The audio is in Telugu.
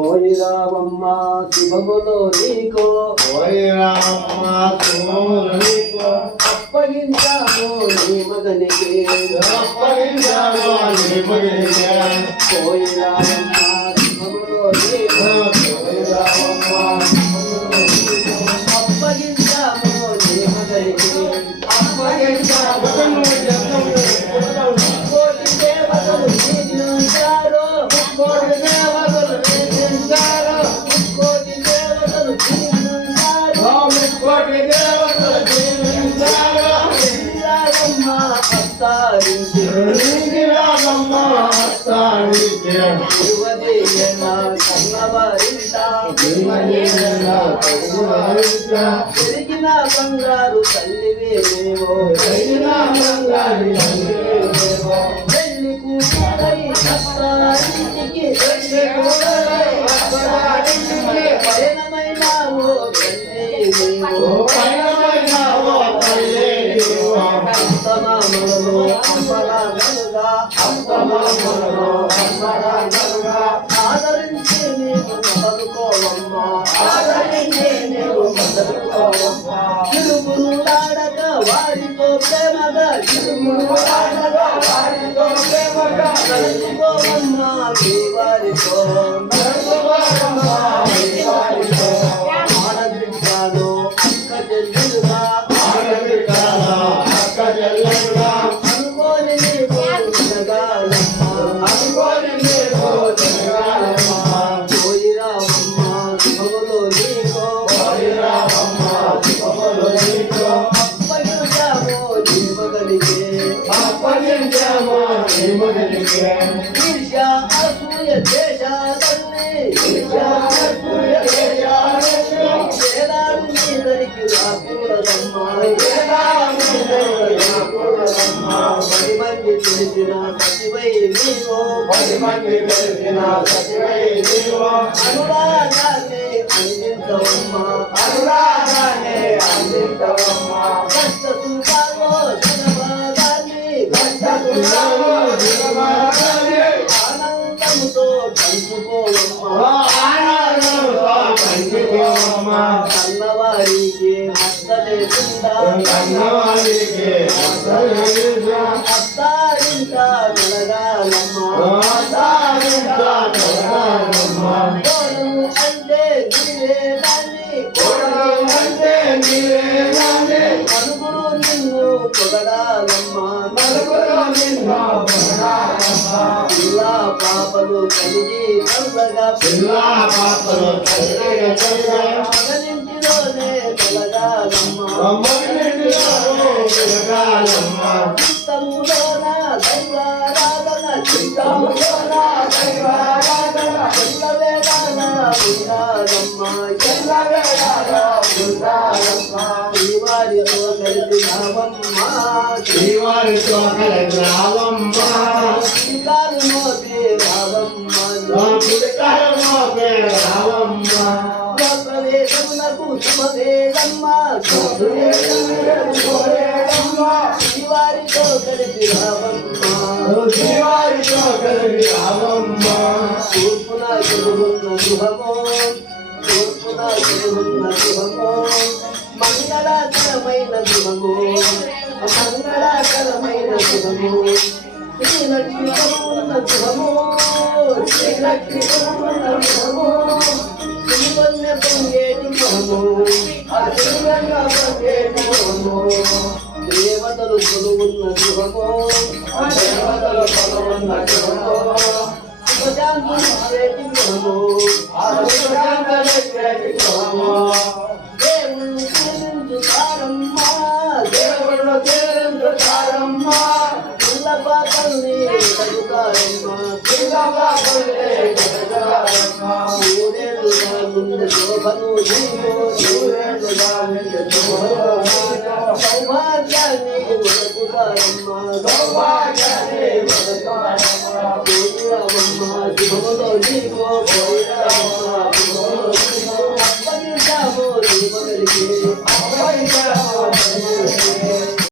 ఓయి రామమ్మ శుభములో నీకో, ఓయి రామమ్మ శుభములో నీకో, అప్పగించాము నీ మగనికి, అప్పగించాము నీ మగనికి. ఓయి రామమ్మ శుభములో నీకో, ఓయి రామమ్మ అప్పగించాము నీ మగనికి, అప్పగించాము కోటి దేవతలు దీవించారు, కోటి దేవతలు దీవించారు, కోటి దేవతలు దీవించారు, కోటి దేవతలు దీవించారు. శ్రీరామమ్మ అత్తారింటి శ్రీరామమ్మ అత్తారింటి తిరువదేయన కన్నవారింట పెరిగిన బంగారు తల్లివే నీవో, పెరిగిన బంగారు తల్లివే నీవో, పెళ్లి కూతురై అత్తారింటికి పయనమైనావో తల్లి నీవో, పయనమైనావో తల్లి నీవో. అత్తమామలలో అమ్మలాగలుగా అత్తమామలలో అమ్మలాగలుగా ఆదరించి నీవు బతుకోవమ్మా, ఆదరించి నీవు బతుకోవమ్మా. తిరుగులాడక వారితో ప్రేమగా, తిరుగులాడక వారితో ప్రేమగా నడుచుకోవమ్మా నీ వారితో, నడుచుకోవమ్మా నీ వారితో. ఆడబిడ్డను అక్క చెల్లెలుగా, ఆడబిడ్డను అక్క చెల్లెలుగా అనుకోని నీవు తిరగాలమ్మా, అనుకోని నీవు తిరగాలమ్మా. ఓయి రామమ్మ శుభములో నీకో, ఓయి రామమ్మ శుభములో నీకో, అప్పగించాము నీ మగనికి, అప్పగించాము నీ మగనికి. ఈర్ష్య అసూయ ద్వేషాలన్నీ, ఈర్ష్య అసూయ ద్వేషాలన్నీ ఏనాడు నీ దరికి రాకూడదమ్మా, ఏనాడు నీ దరికి రాకూడదమ్మా. 10 మంది తెలిసిన సతివై నీవో, 10 మంది తెలిసిన సతివై నీవో, అనురాగాన్ని అందించవమ్మా, అనురాగాన్ని అందించవమ్మా. కష్ట సుఖాల్లో జనవాదాన్ని, కష్ట సుఖాల్లో జనవాదాన్ని ఆనందముతో పంచుకోవమ్మా, ఆనందంతో పంచుకోవమ్మా. కన్నవారికి హస్త లేకుండా, కన్నవారికి హస్తలేకుండా, అత్తారింట వెలగాలమ్మా, అత్తారింట వెలగాలమ్మా. కోడలు అంటే నీవే దాన్ని, కోడలు అంటే నీవే గాని, నలుగురు నిన్ను పొగడాలమ్మా, నలుగురు నిన్ను పొగడాలమ్మా. పిల్లా పాపలు కలిగి చల్లగా, పిల్లా పాపలు చల్లగా చల్లగా, మగనింటిలోనే వెలగాలమ్మా, మగనింటిలోనే వెలగాలమ్మా. చిత్తములోన దైవారాధన, చిత్తములోన దైవారాధన ఎల్లవేళన ఉండాలమ్మా, ఎల్లవేళన ఉండాలమ్మా. శ్రీవారితో కలిసి రావమ్మా, శ్రీవారితో కలిసి రావమ్మా, శ్రీకారు మోపి రావమ్మా, పుడికారమోపే రావమ్మా. ప్రవేశమునకు శుభవేదమ్మా, శుభవేదమునకు శుభవేదమ్మా. శ్రీవారితో కలిసి రావమ్మా, శ్రీవారితో కలిసి రావమ్మా. తూర్పున ఎదురున్న శుభమో, తూర్పున ఎదురున్న శుభమో, మంగళకరమైన శుభమో, మంగళకరమైన శుభమో. శ్రీలక్ష్మి ఉన్న శుభమో, శ్రీలక్ష్మి ఉన్న శుభమో, శ్రీవన్య పొంగేటి శుభమో, అశ్రీరంగ పొంగేటి శుభమో. దేవతలు కొలువున్న శుభమో, దేవతలు కొలువున్న శుభమో, శుభశాంతులు ఇచ్చేటి శుభమో, శుభశాంతులు ఇచ్చేటి శుభమో. దేవుళ్ళు తీరించుతారమ్మా, దేవుళ్ళు తీరించుతారమ్మా. పిల్ల పాపల్ని కలుగుతారమ్మా, పిల్ల పాపల్ని కలుగుతారమ్మా. నూరేళ్ళుగా ముందు శోభను నీవో, నూరేళ్ళుగా ముందు శోభను నీవో. సౌభాగ్యాన్ని వదకుతారమ్మా, సౌభాగ్యాన్ని వదకుతారమ్మా. పోయిరామమ్మ శుభములో నీవో, పోయిరామమ్మ శుభములో నీవో. అప్పగించాము నీ మగలికి, అప్పగించాము నీ మగలికి.